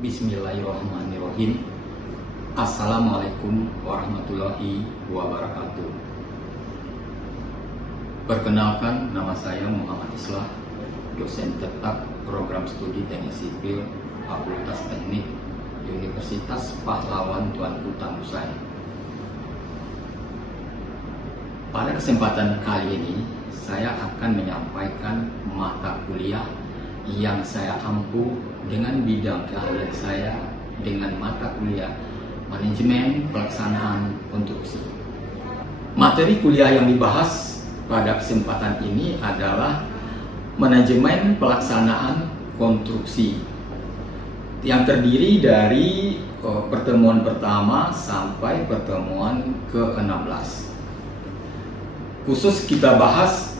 Bismillahirrahmanirrahim. Assalamualaikum warahmatullahi wabarakatuh. Perkenalkan, nama saya Muhammad Islah, dosen tetap program studi Teknik Sipil Fakultas Teknik Universitas Pahlawan Tuanku Tangusai. Pada kesempatan kali ini, saya akan menyampaikan mata kuliah yang saya ampu dengan bidang keahlian saya dengan mata kuliah Manajemen Pelaksanaan Konstruksi. Materi kuliah yang dibahas pada kesempatan ini adalah Manajemen Pelaksanaan Konstruksi yang terdiri dari pertemuan pertama sampai pertemuan ke-16. Khusus kita bahas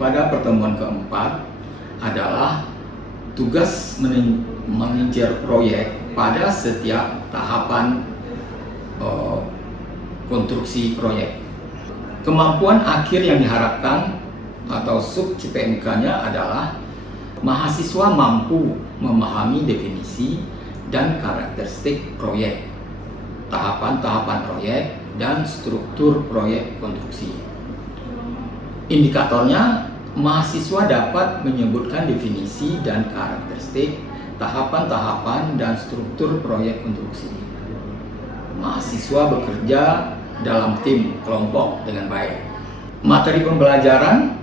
pada pertemuan keempat adalah tugas manajer proyek pada setiap tahapan konstruksi proyek. Kemampuan akhir yang diharapkan atau sub CPNK-nya adalah mahasiswa mampu memahami definisi dan karakteristik proyek, tahapan-tahapan proyek, dan struktur proyek konstruksi. Indikatornya, mahasiswa dapat menyebutkan definisi dan karakteristik tahapan-tahapan dan struktur proyek konstruksi. Mahasiswa bekerja dalam tim kelompok dengan baik. Materi pembelajaran,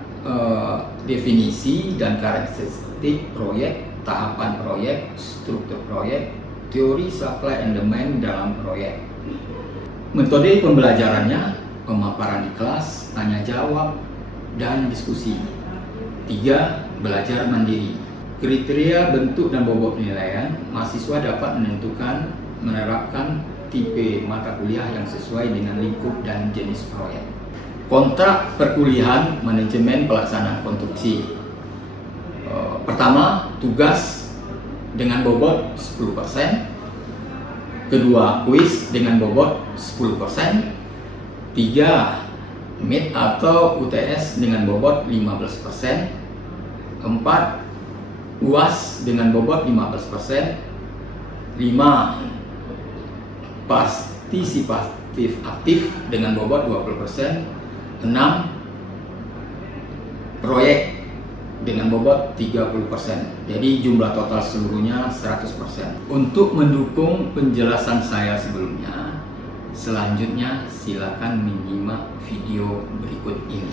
definisi dan karakteristik proyek, tahapan proyek, struktur proyek, teori supply and demand dalam proyek. Metode pembelajarannya, pemaparan di kelas, tanya jawab, dan diskusi. 3. Belajar mandiri. Kriteria bentuk dan bobot penilaian, mahasiswa dapat menerapkan tipe mata kuliah yang sesuai dengan lingkup dan jenis proyek. Kontrak perkuliahan Manajemen Pelaksanaan Konstruksi. Pertama, tugas dengan bobot 10%. Kedua, kuis dengan bobot 10%. 3. MIT atau UTS dengan bobot 15%. 4. UAS dengan bobot 15%. 5. Partisipatif aktif dengan bobot 20%. 6. Proyek dengan bobot 30%. Jadi jumlah total seluruhnya 100%. Untuk mendukung penjelasan saya sebelumnya, selanjutnya silakan menyimak video berikut ini.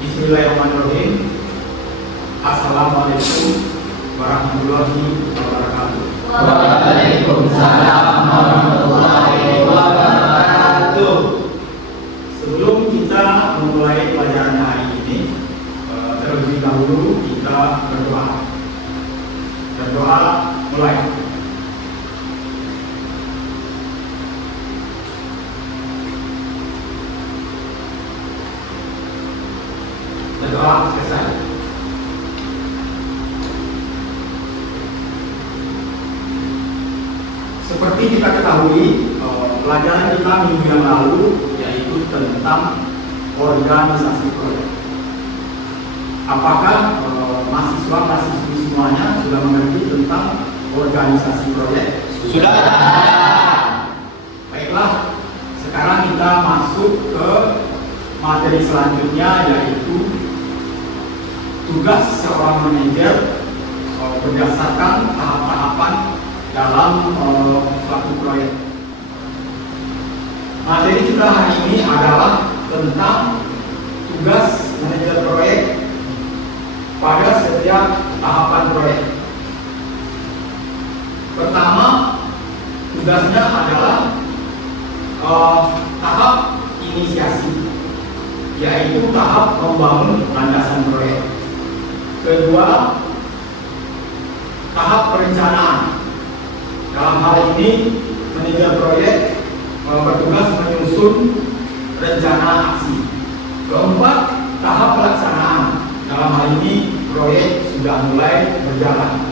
Bismillahirrahmanirrahim. Assalamualaikum warahmatullahi wabarakatuh. Waalaikumsalam warahmatullahi wabarakatuh. Sebelum kita memulai pelajaran hari ini, terlebih dahulu kita berdoa. Berdoa mulai. Berdoa selesai. Seperti kita ketahui, pelajaran kita minggu yang lalu yaitu tentang organisasi proyek. Apakah mahasiswa-mahasiswi semuanya sudah mengerti tentang organisasi proyek? Sudah. Baiklah, sekarang kita masuk ke materi selanjutnya, yaitu tugas seorang manajer berdasarkan tahap-tahapan dalam suatu proyek. Materi kita hari ini adalah tentang tugas manajer proyek pada setiap tahapan proyek. Pertama, tugasnya adalah tahap inisiasi, yaitu tahap membangun landasan proyek. Kedua, tahap perencanaan. Dalam hal ini, manajer proyek bertugas menyusun rencana aksi. Keempat, tahap pelaksanaan. Dalam hal ini, proyek sudah mulai berjalan.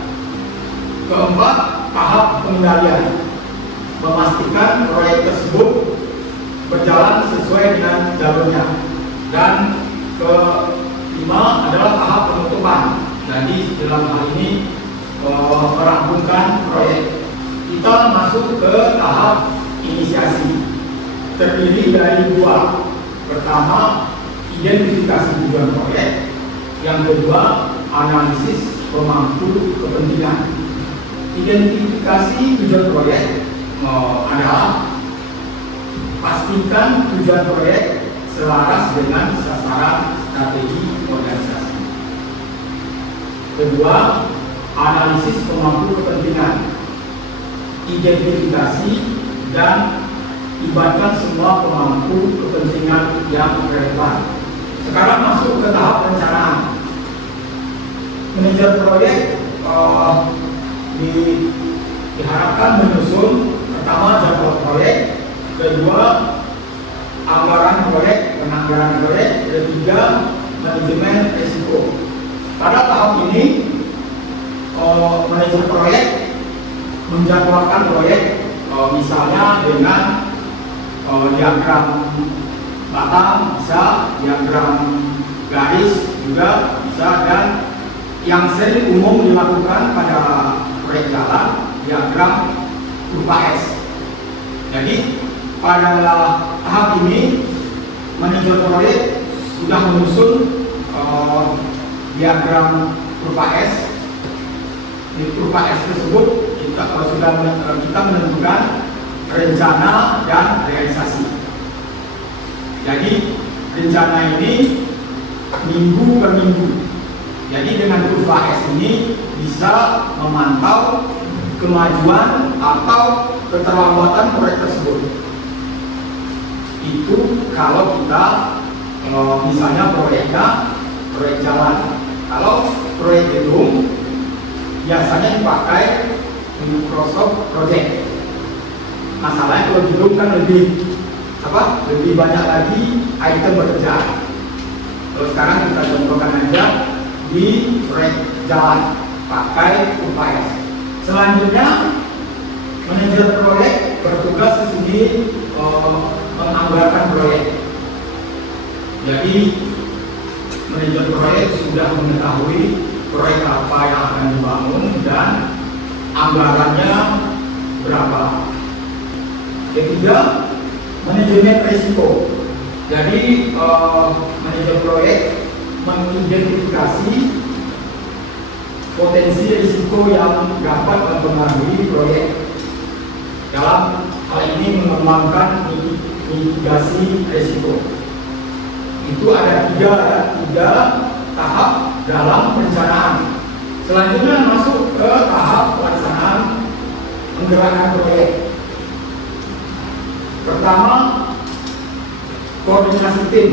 Keempat, tahap pengendalian. Memastikan proyek tersebut berjalan sesuai dengan jalurnya. Dan kelima adalah tahap penutupan. Jadi dalam hal ini merampungkan proyek. Kita masuk ke tahap inisiasi. Terdiri dari dua. Pertama, identifikasi tujuan proyek. Yang kedua, analisis pemangku kepentingan. Identifikasi tujuan proyek adalah pastikan tujuan proyek selaras dengan sasaran strategi organisasi. Kedua, analisis pemangku kepentingan. Identifikasi dan libatkan semua pemangku kepentingan yang relevan. Sekarang masuk ke tahap perencanaan. Manajer proyek diharapkan menyusun pertama jadwal proyek, kedua anggaran proyek, penanggulangan proyek, ketiga manajemen risiko. Pada tahap ini manajer proyek menjadwalkan proyek misalnya dengan diagram batang bisa, diagram garis juga bisa, dan yang sering umum dilakukan pada proyek jalan diagram kurva S. Jadi pada tahap ini manajer proyek sudah menyusun diagram kurva S. Di kurva S tersebut kita menentukan rencana dan realisasi. Jadi rencana ini minggu per minggu. Jadi dengan kurva S ini bisa memantau kemajuan atau keterlambatan proyek tersebut. Itu kalau kita misalnya proyek jalan. Kalau proyek gedung biasanya dipakai Microsoft Project. Masalahnya kalau gedung kan lebih banyak lagi item bekerja. Terus sekarang kita contohkan aja di proyek jalan pakai kurva S. Selanjutnya manajer proyek bertugas di sini menganggarkan proyek. Jadi manajer proyek sudah mengetahui proyek apa yang akan dibangun dan anggarannya berapa. Ketiga, manajemen risiko. Jadi manajer proyek mengidentifikasi potensi risiko yang dapat mempengaruhi proyek. Dalam hal ini mengembangkan mitigasi risiko. Itu ada tiga tahap dalam perencanaan. Selanjutnya masuk ke tahap pelaksanaan menggerakkan proyek. Pertama, koordinasi tim.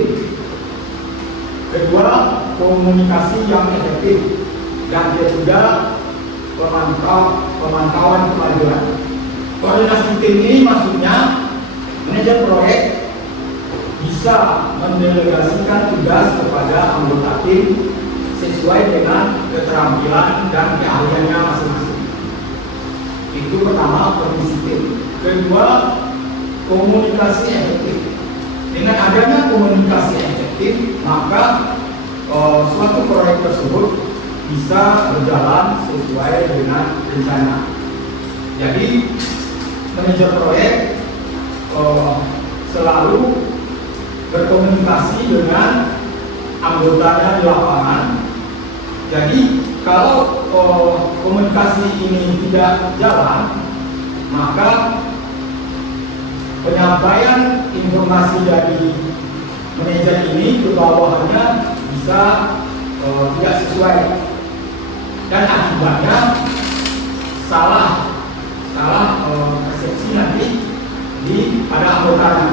Kedua, komunikasi yang efektif. Dan ketiga, pemantauan kemajuan. Koordinasi tim ini maksudnya manajer proyek bisa mendelegasikan tugas kepada anggota tim sesuai dengan keterampilan dan keahliannya masing-masing. Itu pertama, koordinasi tim. Kedua, komunikasi efektif. Dengan adanya komunikasi efektif, maka suatu proyek tersebut bisa berjalan sesuai dengan rencana. Jadi manajer proyek selalu berkomunikasi dengan anggotanya di lapangan. Jadi kalau komunikasi ini tidak jalan, maka penyampaian informasi dari manajer ini ke bawahannya bisa tidak sesuai, dan akibatnya salah persepsi nanti pada anggotanya.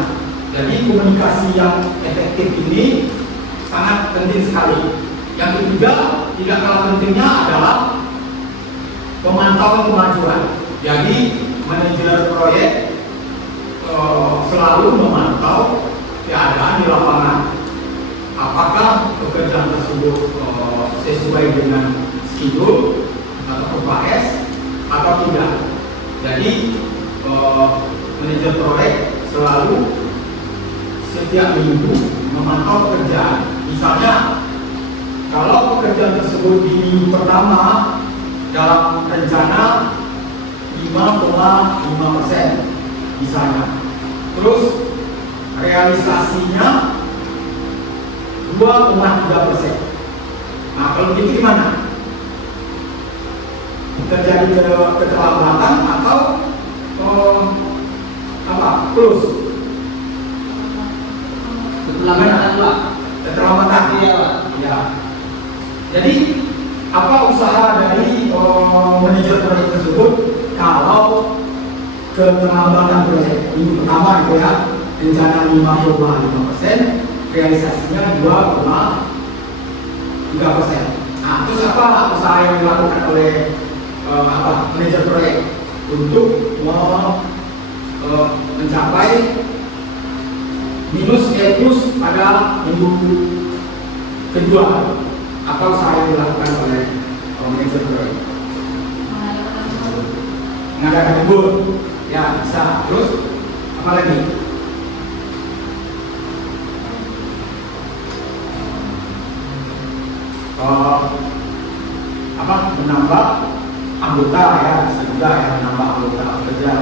Jadi komunikasi yang efektif ini sangat penting sekali. Yang ketiga, tidak kalah pentingnya adalah pemantauan kemajuan. Jadi manajer proyek selalu memantau keadaan di lapangan. Apakah pekerjaan tersebut sesuai dengan schedule atau kurva S atau tidak. Jadi manajer proyek selalu setiap minggu memantau pekerjaan. Misalnya kalau pekerjaan tersebut tersebut di minggu pertama dalam rencana 5,5% misalnya. Terus realisasinya 2,3%. Nah, kalau begitu gimana? Terjadi keterlambatan atau plus? Keterlambatan, Pak. Keterlambatan. Iya, Pak. Ya. Jadi apa usaha dari manajer proyek tersebut kalau keterlambatan proyek minggu pertama itu ya, rencana 5,5%, realisasinya 2,3%. Nah, terus apa usaha yang dilakukan oleh manajer proyek untuk mencapai minus plus pada minggu kedua? Apa usaha yang dilakukan oleh manajer proyek? Mengadakan libur, ya bisa. Terus apa lagi? Menambah anggota ya, bisa juga ya, menambah anggota kerja.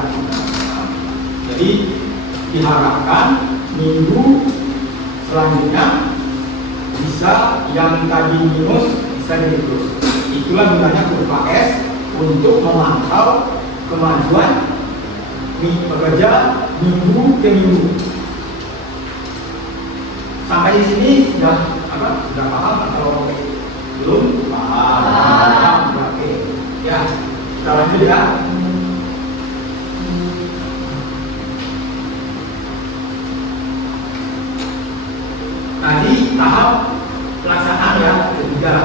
Jadi diharapkan minggu selanjutnya bisa yang tadi minus bisa jadi plus. Itulah gunanya kurva S untuk memantau kemajuan pekerja minggu ke minggu. Sampai di sini sudah paham atau belum? Paham. Oke. Ya, kita lanjut ya. Tadi tahap pelaksanaan yang ketiga.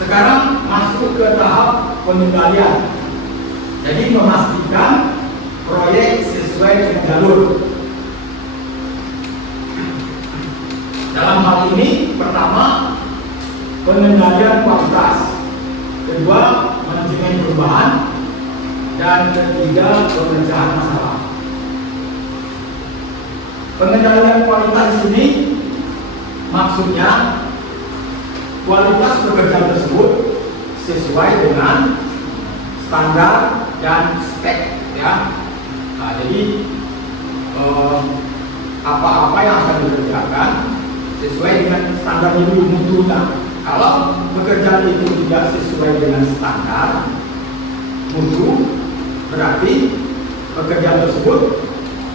Sekarang masuk ke tahap pengendalian. Jadi memastikan proyek sesuai dengan jalur. Dalam hal ini, pertama pengendalian kualitas, kedua manajemen perubahan, dan ketiga pemecahan masalah. Pengendalian kualitas ini maksudnya kualitas pekerjaan tersebut sesuai dengan standar dan spek ya. Nah, jadi apa-apa yang akan dikerjakan sesuai dengan standar itu mutunya. Kalau pekerjaan itu tidak sesuai dengan standar mutu, berarti pekerjaan tersebut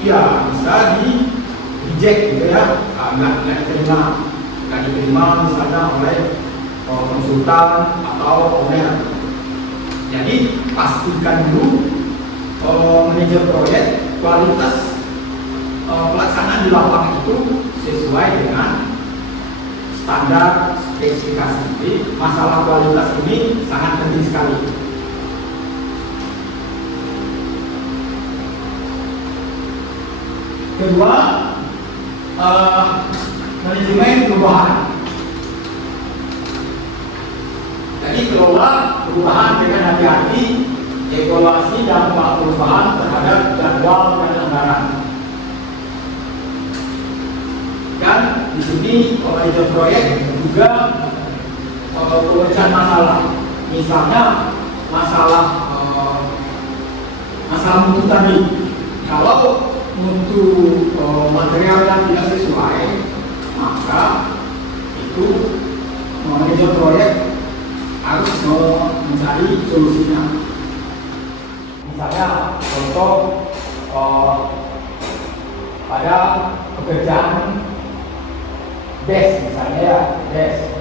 ya bisa di reject gitu ya, nggak diterima misalnya oleh konsultan atau owner. Jadi pastikan dulu manajer proyek kualitas pelaksanaan di lapangan itu sesuai dengan standar spesifikasi. Jadi masalah kualitas ini sangat penting sekali. Kedua, manajemen perubahan. Jadi kelola perubahan dengan hati-hati, evaluasi dampak perubahan terhadap jadwal dan anggaran. Dan di sini manajer proyek juga pemecahan masalah. Misalnya masalah mutu tadi. Kalau mutu material yang tidak sesuai, maka itu manajer proyek harus mencari solusinya. Misalnya contoh pada pekerjaan desk misalnya ya, desk.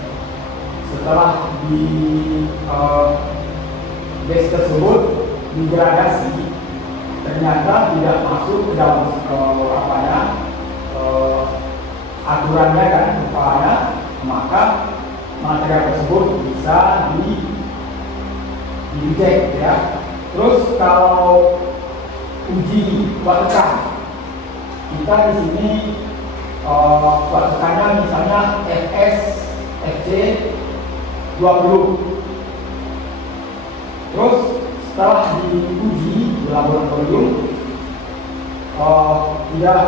Setelah di desk tersebut digradasi, ternyata tidak masuk ke dalam aturannya kan, kepalanya, maka material tersebut bisa di-reject ya. Terus kalau uji kuat tekan, kita di sini kuat tekannya misalnya FS FC 20. Terus setelah diuji di laboratorium tidak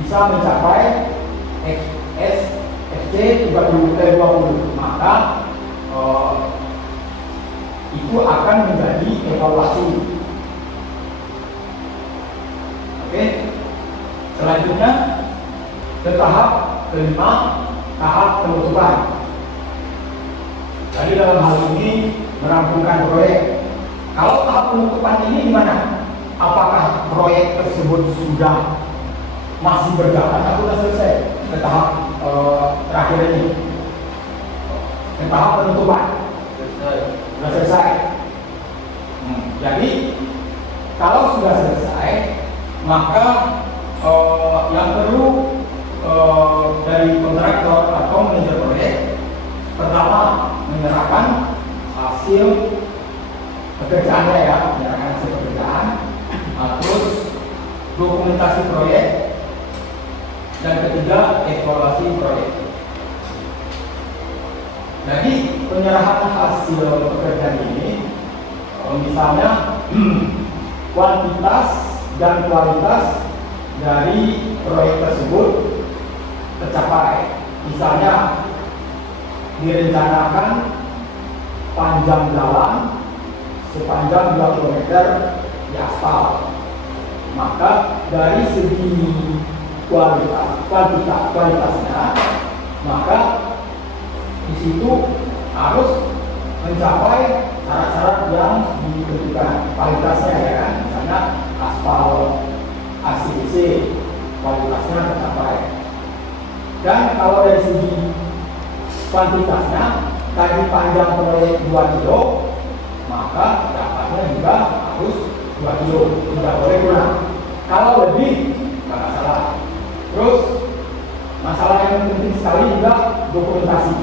bisa mencapai FS FC 20, maka maka itu akan menjadi evaluasi. Oke, selanjutnya ke tahap kelima, tahap penutupan. Jadi dalam hal ini merampungkan proyek. Kalau tahap penutupan ini gimana? Apakah proyek tersebut sudah masih berjalan atau sudah selesai ke tahap terakhir ini? Ke tahap penutupan sudah selesai. Jadi kalau sudah selesai, maka yang perlu dari kontraktor atau manajer proyek pertama menyerahkan hasil pekerjaannya ya, menyerahkan hasil pekerjaan, terus dokumentasi proyek, dan ketiga evaluasi proyek. Jadi penyerahan hasil pekerjaan ini, misalnya kuantitas dan kualitas dari proyek tersebut tercapai. Misalnya direncanakan panjang jalan sepanjang 2 km di aspal, maka dari segi kualitasnya, maka di situ harus mencapai syarat-syarat yang ditentukan kualitasnya ya kan, misalnya aspal ACC kualitasnya tercapai. Dan kalau dari segi kuantitasnya, tadi panjang proyek 2 kilo, maka dapatnya juga harus 2 kilo, tidak boleh kurang. Kalau lebih, nggak masalah. Terus masalah yang penting sekali juga dokumentasi.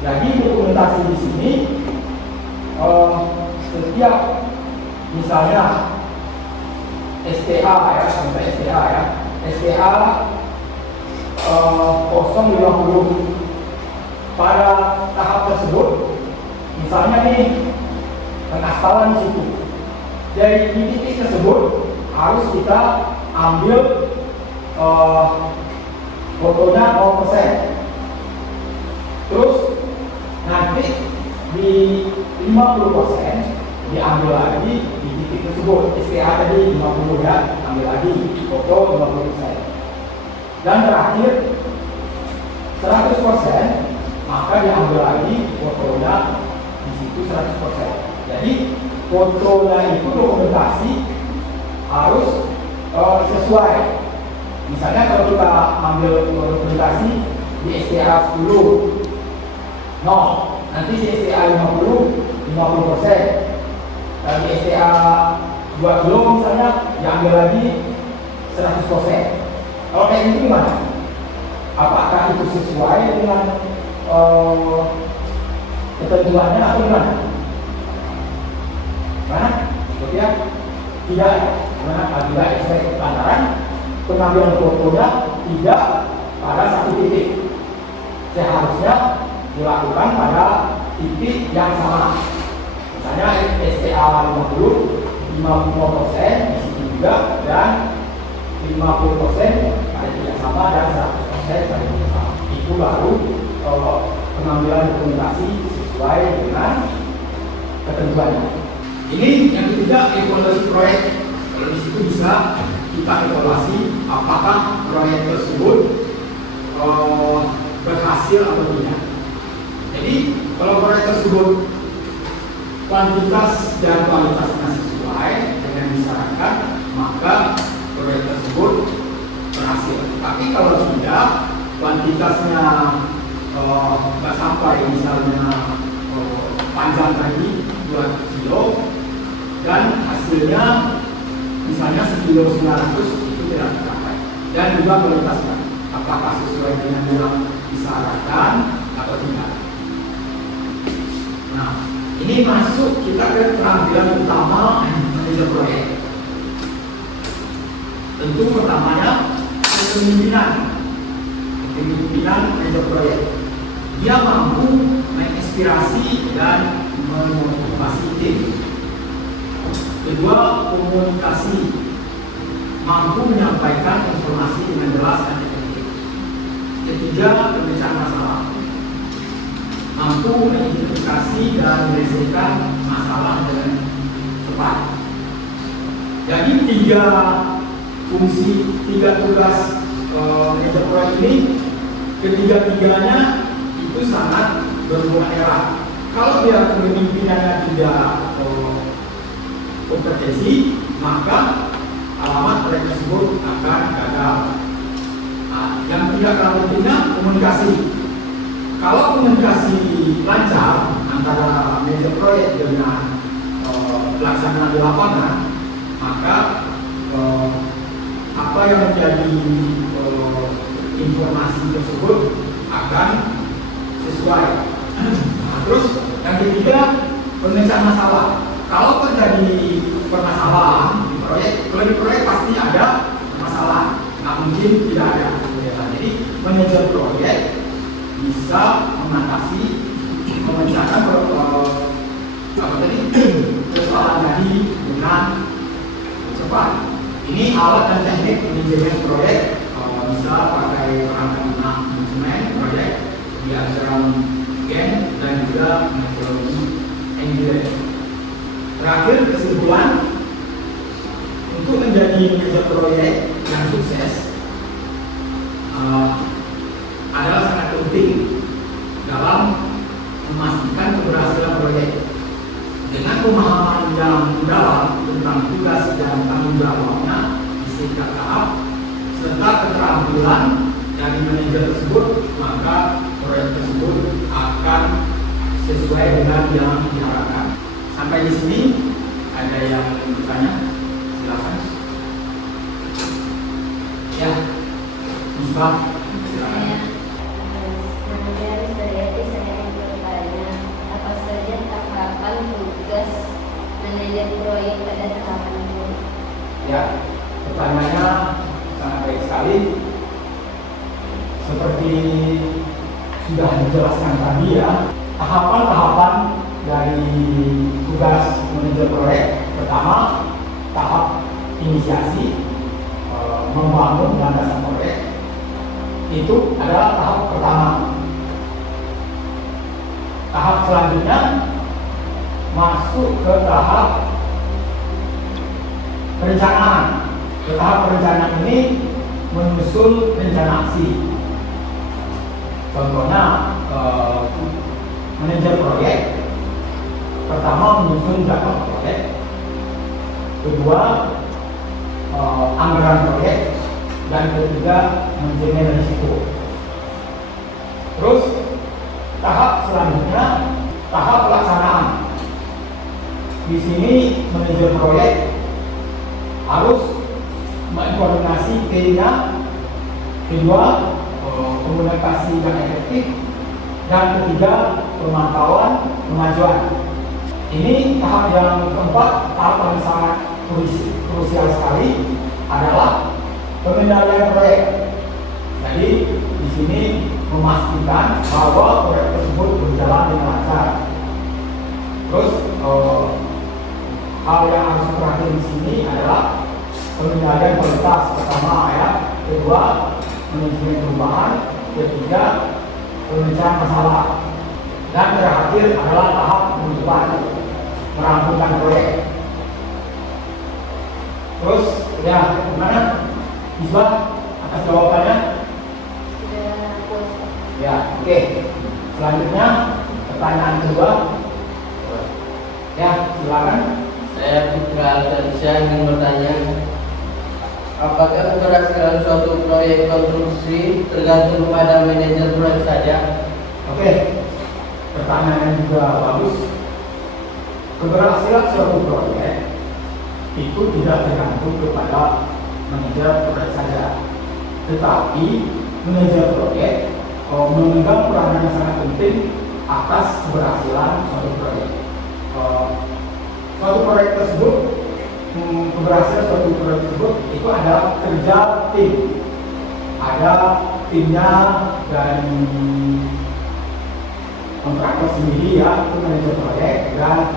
Jadi dokumentasi di sini setiap misalnya STA ya, sampai STA ya, STA 050 pada tahap tersebut, misalnya nih pengaspalan di situ, dari titik tersebut harus kita ambil fotonya 0%. Terus nanti di 50% diambil lagi di titik tersebut. STA tadi 50 ya, ambil lagi foto 50%. Dan terakhir 100%, maka diambil lagi fotonya di situ 100%. Jadi fotonya itu dokumentasi harus sesuai. Misalnya kalau kita ambil dokumentasi di STA 10, nanti di STA 50%. Dan di STA 2 kilo misalnya diambil lagi 100%. Kalau kayak gitu gimana? Apakah itu sesuai dengan ketentuannya atau gimana? Mana? Ya? Tidak, karena tidak sesuai kebenaran, pengambilan fotonya tidak pada satu titik. Seharusnya dilakukan pada titik yang sama. Misalnya STA 50% di situ juga, dan 50% pada titik yang sama, dan 100% pada titik yang sama. Itu baru pengambilan dokumentasi sesuai dengan ketentuannya. Ini yang ketiga, evaluasi proyek. Kalau di situ bisa kita evaluasi apakah proyek tersebut berhasil atau tidak. Jadi kalau proyek tersebut kuantitas dan kualitasnya sesuai dengan disarankan, maka proyek tersebut berhasil. Tapi kalau tidak, kuantitasnya nggak sampai, misalnya panjang tadi 2 kilo dan hasilnya misalnya 1,9 kilo, itu tidak tercapai. Dan juga kualitasnya apakah sesuai dengan yang disarankan atau tidak. Nah, ini masuk kita ke keterampilan utama manajer proyek. Tentu pertamanya kepemimpinan manajer proyek. Dia mampu menginspirasi dan memotivasi tim. Kedua, komunikasi, mampu menyampaikan informasi dengan jelas dan efektif. Ketiga, pemecahan masalah. tiga fungsi, tiga tugas manajer proyek ini, ketiga-tiganya itu sangat berhubungan erat. Kalau dia kepemimpinannya tidak kompetensi, maka alamat proyek tersebut akan gagal. Yang tidak kalah pentingnya komunikasi. Kalau komunikasi lancar antara manajer proyek dengan pelaksana di lapangan, maka apa yang menjadi informasi tersebut akan sesuai. Nah, terus yang ketiga, pemecahan masalah. Kalau terjadi permasalahan di proyek, kalau di proyek pasti ada masalah, nggak mungkin tidak ada. Nah, jadi manajer proyek bisa mengatasi, memecahkan persoalan tadi dengan cepat. Ini alat dan teknik manajemen proyek, bisa pakai perangkat manajemen proyek, diagram Gantt dan juga metodologi Engel. Terakhir, kesimpulan, untuk menjadi manajer proyek yang sukses adalah sangat penting dalam memastikan keberhasilan proyek. Dengan pemahaman yang mendalam tentang tugas dan tanggung jawabnya di setiap tahap, serta keterampilan dari manajer tersebut, maka proyek tersebut akan sesuai dengan yang diharapkan. Sampai di sini, ada yang bertanya? Silakan. Ya, Misbah, silakan. Manajer proyek pada tahapan ini. Ya, pertanyaannya sangat baik sekali. Seperti sudah dijelaskan tadi ya, tahapan-tahapan dari tugas manajer proyek. Pertama, tahap inisiasi, membangun landasan proyek. Itu adalah tahap pertama. Tahap selanjutnya masuk ke tahap perencanaan. Ke tahap perencanaan ini menyusun rencana aksi. Contohnya, manajer proyek pertama menyusun jadwal proyek, kedua anggaran proyek, dan ketiga manajemen risiko. Terus tahap selanjutnya tahap pelaksanaan. Di sini manajer proyek harus mengkoordinasi timnya, kedua komunikasi yang efektif, dan ketiga pemantauan kemajuan. Ini tahap yang keempat, tahap yang sangat krusial sekali adalah pengendalian proyek. Jadi di sini memastikan bahwa proyek tersebut berjalan dengan lancar. Terus hal yang harus diperhatikan di sini adalah pengendalian kualitas pertama ya, kedua manajemen perubahan, ketiga pemecahan masalah, dan terakhir adalah tahap penutupan, merampungkan proyek. Terus ya gimana? Isbah atas jawabannya? Ya, oke. Selanjutnya pertanyaan kedua. Ya, silakan. Saya Putra Altarisya ingin bertanya, apakah keberhasilan suatu proyek konstruksi tergantung pada manajer proyek saja? Oke, pertanyaan juga bagus. Keberhasilan suatu proyek itu tidak tergantung kepada manajer proyek saja, tetapi manajer proyek memegang peranan yang sangat penting atas keberhasilan suatu proyek. Suatu proyek tersebut, keberhasilan suatu proyek tersebut itu adalah kerja tim. Ada timnya dari kontraktor sendiri ya, itu manajer proyek dan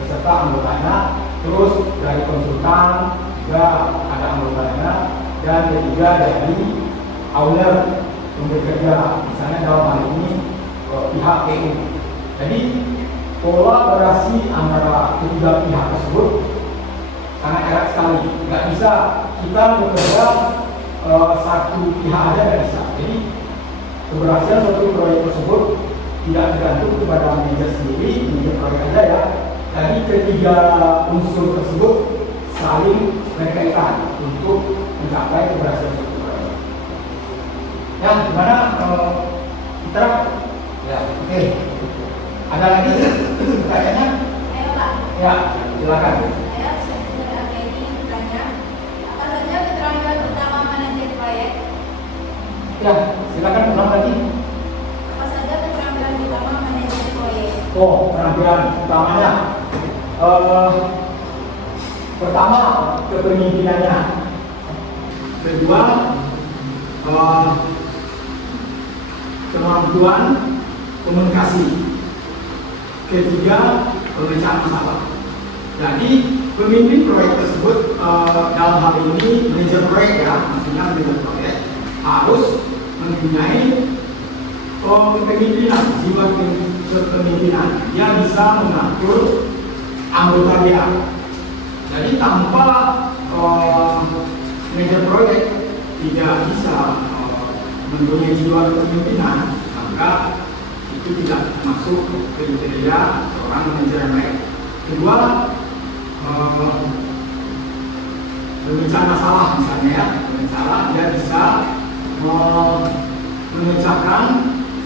beserta anggotanya. Terus dari konsultan juga ada anggotanya, dan ketiga dari owner yang bekerja, misalnya dalam hal ini pihak PU. Jadi kolaborasi antara ketiga pihak tersebut sangat erat sekali. sekali. Nggak bisa kita bekerja satu pihak aja, nggak bisa. Jadi keberhasilan suatu proyek tersebut tidak tergantung kepada manajer sendiri, manajer proyek aja ya. Jadi ketiga unsur tersebut saling berkaitan untuk mencapai keberhasilan suatu proyek. Ya, gimana kita? Ya, oke. Ada lagi pertanyaannya? Ayo Pak. Ya, silakan. Saya Saudara Feni bertanya, apa saja keterampilan utama manajer proyek? Ya, silakan ulang lagi. Apa saja keterampilan utama manajer proyek? Oh, keterampilan utamanya. Pertama, kepemimpinannya. Kedua, kemampuan komunikasi. Ketiga, pemecahan masalah. Jadi pemimpin proyek tersebut dalam hal ini manajer proyek ya, maksudnya manajer proyek harus mempunyai kepemimpinan, jiwa kepemimpinan. Dia bisa mengatur anggota dia. Jadi tanpa manajer proyek tidak bisa mempunyai jiwa kepemimpinan, maka itu tidak masuk kriteria seorang manajer proyek. Kedua, memecah masalah misalnya ya, masalah dia bisa memecahkan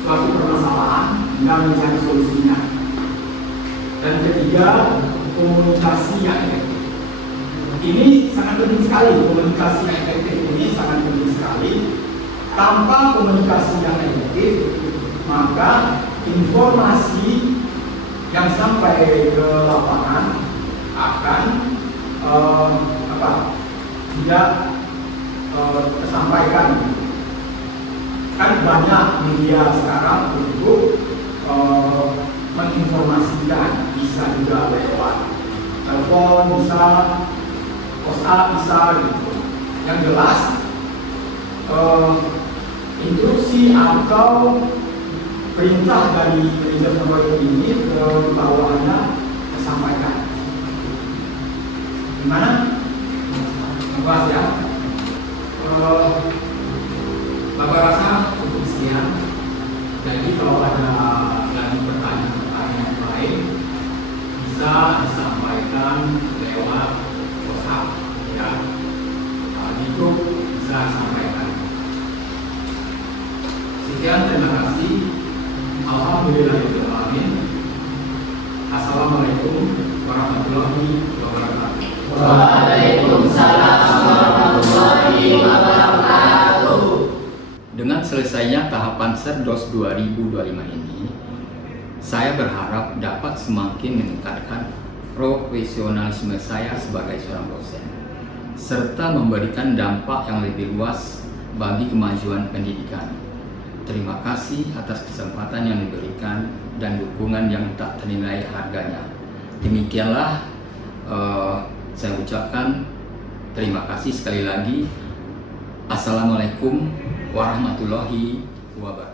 suatu permasalahan dan mencari solusinya. Dan ketiga, komunikasi yang efektif. Ini sangat penting sekali, komunikasi yang efektif ini sangat penting sekali. Tanpa komunikasi yang efektif, maka informasi yang sampai ke lapangan akan tidak tersampaikan. Kan banyak media sekarang untuk menginformasikan, bisa juga lewat telepon, bisa WhatsApp, bisa gitu. Yang jelas instruksi atau perintah dari manajer proyek ini ke bawahannya tersampaikan. Gimana? Membahas ya. Bapak rasa cukup sekian. Jadi kalau ada lagi pertanyaan lain bisa disampaikan lewat WhatsApp ya. Di grup bisa sampaikan. Sekian, terima kasih. Alhamdulillahirrahmanirrahim. Assalamualaikum warahmatullahi wabarakatuh. Waalaikumsalam warahmatullahi wabarakatuh. Dengan selesainya tahapan Serdos 2025 ini, saya berharap dapat semakin meningkatkan profesionalisme saya sebagai seorang dosen, serta memberikan dampak yang lebih luas bagi kemajuan pendidikan. Terima kasih atas kesempatan yang diberikan dan dukungan yang tak ternilai harganya. Demikianlah saya ucapkan terima kasih sekali lagi. Assalamualaikum warahmatullahi wabarakatuh.